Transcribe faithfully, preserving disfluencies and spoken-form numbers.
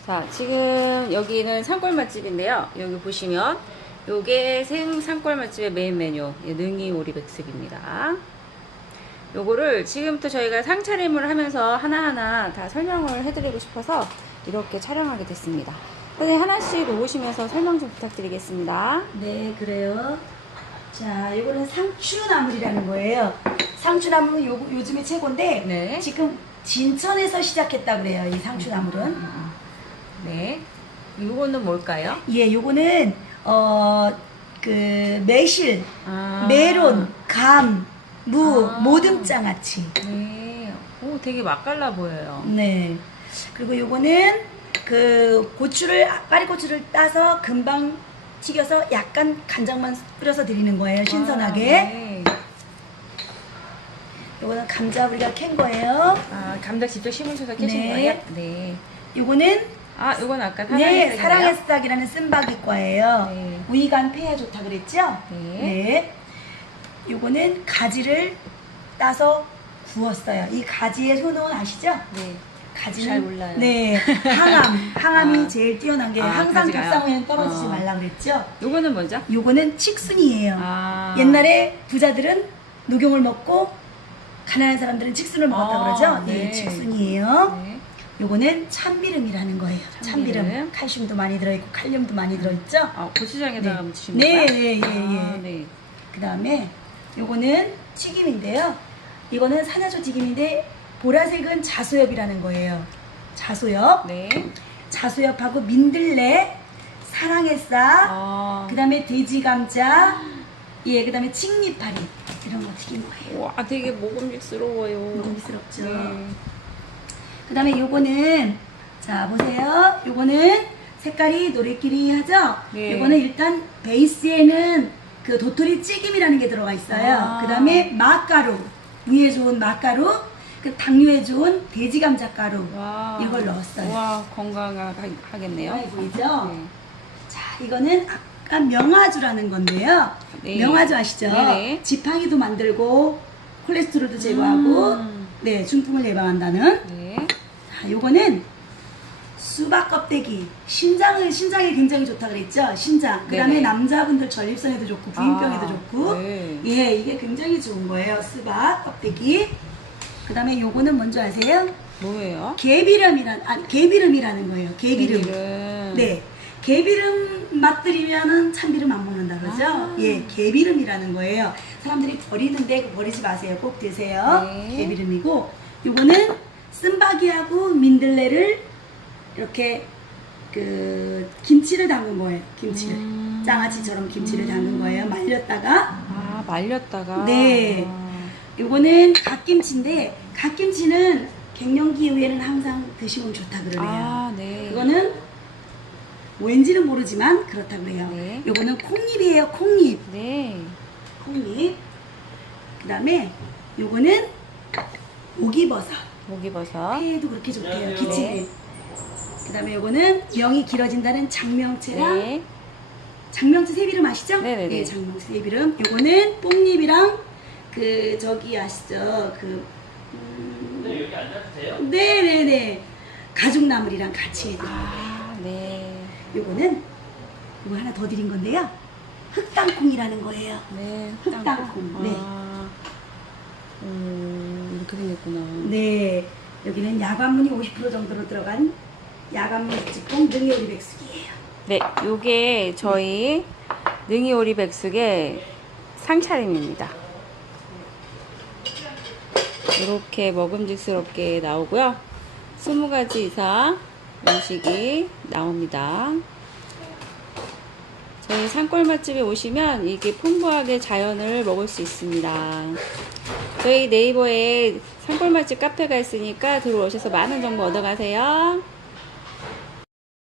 자, 지금 여기는 산골 맛집인데요. 여기 보시면 요게 생 산골 맛집의 메인 메뉴 능이 오리백숙입니다. 요거를 지금부터 저희가 상차림을 하면서 하나하나 다 설명을 해드리고 싶어서 이렇게 촬영하게 됐습니다. 선생님 하나씩 오시면서 설명 좀 부탁드리겠습니다. 네, 그래요. 자, 요거는 상추나물이라는 거예요. 상추나물은 요, 요즘에 최고인데 네. 지금 진천에서 시작했다 그래요. 이 상추나물은. 네. 요거는 뭘까요? 예, 요거는 어 그 매실, 아. 메론, 감, 무, 아. 모듬장아찌. 네. 오, 되게 맛깔나 보여요. 네. 그리고 요거는 그 고추를 파리고추를 따서 금방 튀겨서 약간 간장만 뿌려서 드리는 거예요. 신선하게. 아, 네. 요거는 감자 우리가 캔 거예요. 아, 감자 직접 심으셔서 캐신 네. 거예요? 네. 요거는 아, 요건 아까 사랑의 네, 싹이네요. 사랑의 싹이라는 쓴바귀과예요. 네. 위간 폐에 좋다 그랬죠? 네. 네. 요거는 가지를 따서 구웠어요. 이 가지의 효능은 아시죠? 네. 가지는 잘 몰라요. 네, 항암, 항암이 아. 제일 뛰어난 게 아, 항상 가지가요? 족상에는 떨어지지 어. 말라 그랬죠? 요거는 뭐죠? 요거는 칡순이에요. 아. 옛날에 부자들은 녹용을 먹고 가난한 사람들은 칡순을 먹었다 아, 그러죠? 네. 예, 칡순이에요. 네. 요거는 참비름이라는 거예요. 참비름. 참기름. 칼슘도 많이 들어있고 칼륨도 많이 들어있죠? 아, 고추장에다가 네. 묻히신 네, 거예요? 네, 예, 아, 예. 네. 그 다음에 요거는 튀김인데요. 이거는 산야조 튀김인데 보라색은 자소엽이라는 거예요. 자소엽. 네. 자소엽하고 민들레, 사랑의 싹, 아. 그 다음에 돼지감자, 예, 그 다음에 칡잎파리 이런 거 튀긴 거예요. 와, 되게 먹음직스러워요. 먹음직스럽죠. 네. 그 다음에 요거는 자 보세요. 요거는 색깔이 노래끼리 하죠. 네. 요거는 일단 베이스에는 그 도토리 찌김이라는 게 들어가 있어요. 아. 그 다음에 맛가루, 위에 좋은 맛가루, 그 당뇨에 좋은 돼지감자가루 와. 이걸 넣었어요. 와, 건강하겠네요. 건강해 보이죠? 네. 자, 이거는 아까 명아주라는 건데요. 네. 명아주 아시죠? 네네. 지팡이도 만들고 콜레스테롤도 제거하고 음. 네, 중풍을 예방한다는. 네. 자, 요거는 수박 껍데기. 신장을 신장에 굉장히 좋다 그랬죠? 신장. 그다음에 네네. 남자분들 전립선에도 좋고 부인병에도 아, 좋고. 네. 예, 이게 굉장히 좋은 거예요. 수박 껍데기. 그다음에 요거는 뭔지 아세요? 뭐예요? 개비름이란 아니 개비름이라는 거예요. 개비름. 개비름. 네. 개비름 맛들이면은 참비름 안 먹는다 그러죠? 아. 예, 개비름이라는 거예요. 사람들이 버리는데 그거 버리지 마세요. 꼭 드세요. 네. 개비름이고, 요거는 쓴바귀하고 민들레를 이렇게 그 김치를 담근 거예요. 김치를 음. 장아찌처럼 김치를 담근 거예요. 말렸다가. 아, 말렸다가. 네. 아. 요거는 갓김치인데 갓김치는 갱년기 이후에는 항상 드시면 좋다 그러네요. 아, 네. 그거는 왠지는 모르지만 그렇다 그래요. 네. 요거는 콩잎이에요. 콩잎. 네. 콩잎. 그 다음에 요거는 오기버섯. 목이버섯. 폐에도 그렇게 좋대요. 기침에. 네. 그 다음에 요거는 명이 길어진다는 장명채랑 네. 장명채 새비름 아시죠? 네네네. 네, 장명채 새비름. 요거는 뽕잎이랑 그 저기 아시죠? 그 음... 네, 여기 앉아도 돼요? 네네네. 가죽나물이랑 같이 해드려요. 아, 네. 요거는 이거 하나 더 드린 건데요. 흑당콩이라는 거예요. 네. 흑당콩. 네. 아. 음, 이렇게 생겼구나. 네. 여기는 야간문이 오십 퍼센트 정도로 들어간 야간문 찌뽕 능이오리 백숙이에요. 네, 요게 저희 능이오리 백숙의 상차림입니다. 이렇게 먹음직스럽게 나오고요. 스무 가지 이상 음식이 나옵니다. 저희 산골 맛집에 오시면 이게 풍부하게 자연을 먹을 수 있습니다. 저희 네이버에 산골 맛집 카페가 있으니까 들어오셔서 많은 정보 얻어가세요.